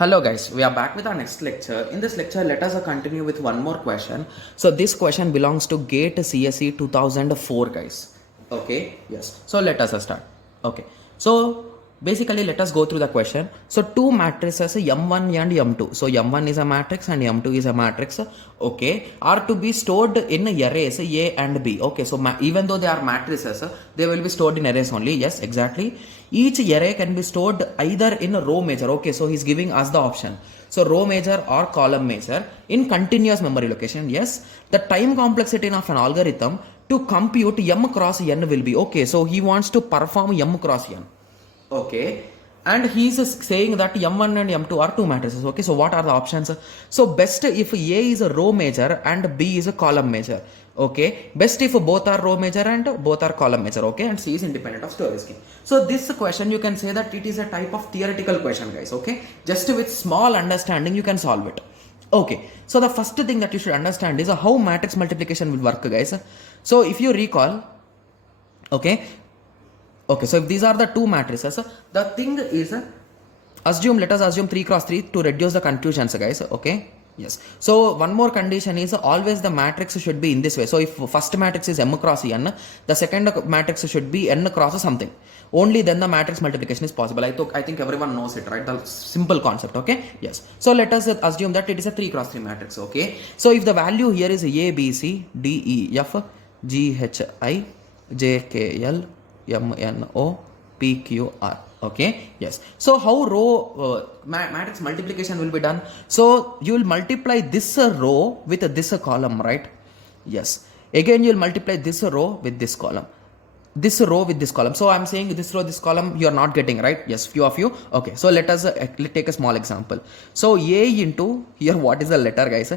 Hello guys, we are back with our next lecture. In this lecture, let us continue with one more question. So this question belongs to GATE CSE 2004 guys. Okay, yes. So let us start. Okay, so basically let us go through the question. So two matrices M1 and M2. So M1 is a matrix and M2 is a matrix. Okay, are to be stored in arrays A and B. Okay, so even though they are matrices, they will be stored in arrays only. Yes, exactly. Each array can be stored either in a row major. Okay, so he's giving us the option. So row major or column major in continuous memory location. Yes, the time complexity of an algorithm to compute m cross n will be. Okay, so he wants to perform m cross n. Okay, and he's saying that m1 and m2 are two matrices. Okay, so what are the options? So best if A is a row major and B is a column major. Okay, best if both are row major and both are column major. Okay, and C is independent of storage scheme. So this question you can say that it is a type of theoretical question guys. Okay, just with small understanding you can solve it. Okay, so the first thing that you should understand is how matrix multiplication will work guys. So if you recall, okay, so if these are the two matrices, the thing is, let us assume 3 cross 3 to reduce the confusions guys. Okay, yes. So one more condition is always the matrix should be in this way. So if first matrix is m cross n, the second matrix should be n cross something. Only then the matrix multiplication is possible. I think everyone knows it, right? The simple concept. Okay, yes. So let us assume that it is a 3 cross 3 matrix. Okay, so if the value here is A, B, C, D, E, F, G, H, I, J, K, L, M, N, O, P, Q, R. Okay, yes. So how row matrix multiplication will be done? So you will multiply this row with this column, right? Yes. Again you will multiply this row with this column, this row with this column. So I'm saying this row, this column you are not getting, right? Yes, few of you. Okay, so let us take a small example. So A into, here what is the letter guys?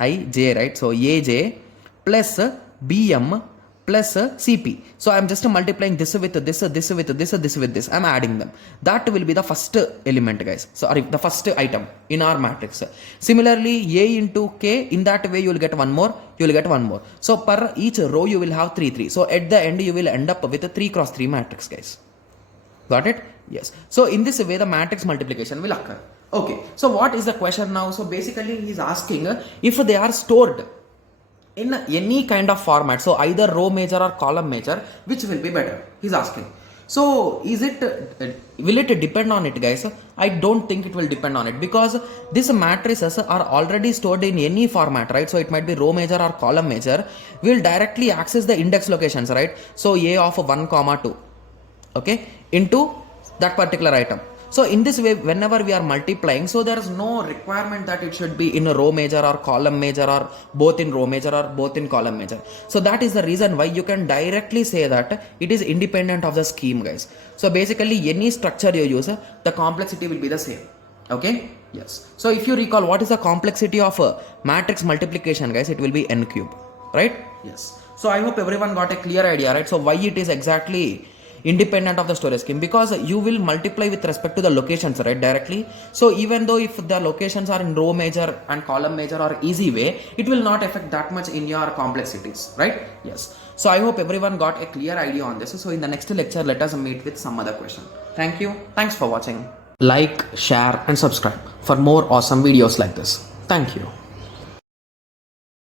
I, J, right? So AJ plus BM plus CP. So I'm just multiplying this with this, this with this, this with this. I'm adding them. That will be the first element guys. Sorry, the first item in our matrix. Similarly, A into K, in that way you will get one more, you will get one more. So per each row you will have 3, 3. So at the end you will end up with a 3 cross 3 matrix guys. Got it? Yes. So in this way the matrix multiplication will occur. Okay. So what is the question now? So basically he is asking if they are stored in any kind of format, so either row major or column major, which will be better? He's asking. So is it will it depend on it guys? I don't think it will depend on it, because these matrices are already stored in any format, right? So it might be row major or column major. We will directly access the index locations, right? So A of 1 comma 2, okay, into that particular item. So in this way, whenever we are multiplying, so there is no requirement that it should be in a row major or column major or both in row major or both in column major. So that is the reason why you can directly say that it is independent of the scheme guys. So basically any structure you use, the complexity will be the same. Okay, yes. So if you recall, what is the complexity of matrix multiplication guys? It will be n cube, right? Yes. So I hope everyone got a clear idea, right? So why it is exactly independent of the storage scheme, because you will multiply with respect to the locations, right, directly. So even though if the locations are in row major and column major or easy way, it will not affect that much in your complexities, right? Yes. So I hope everyone got a clear idea on this. So in the next lecture, let us meet with some other question. Thank you. Thanks for watching. Like, share and subscribe for more awesome videos like this. Thank you.